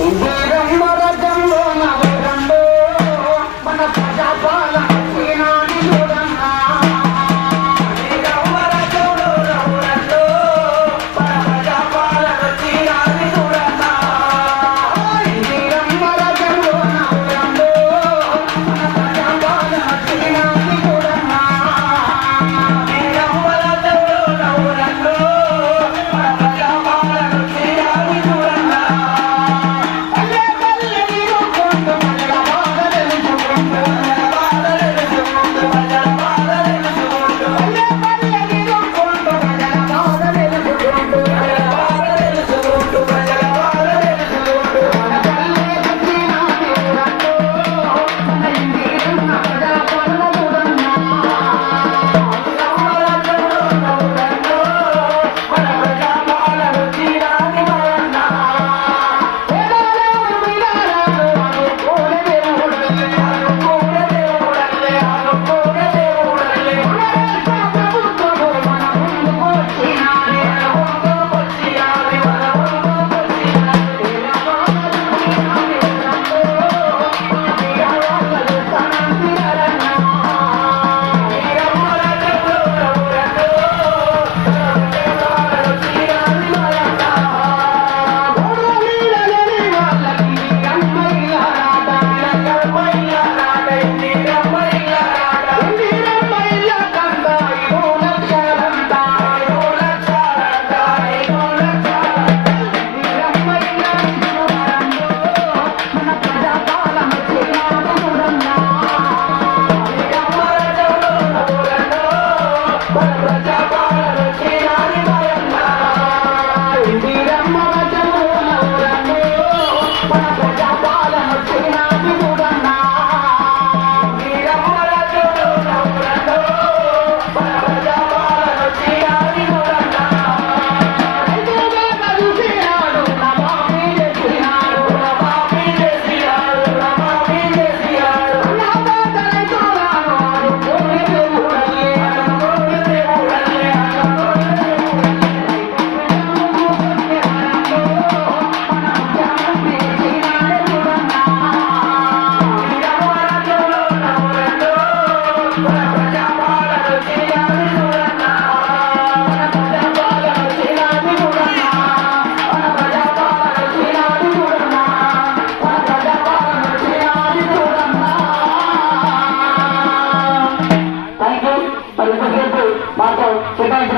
Enjoy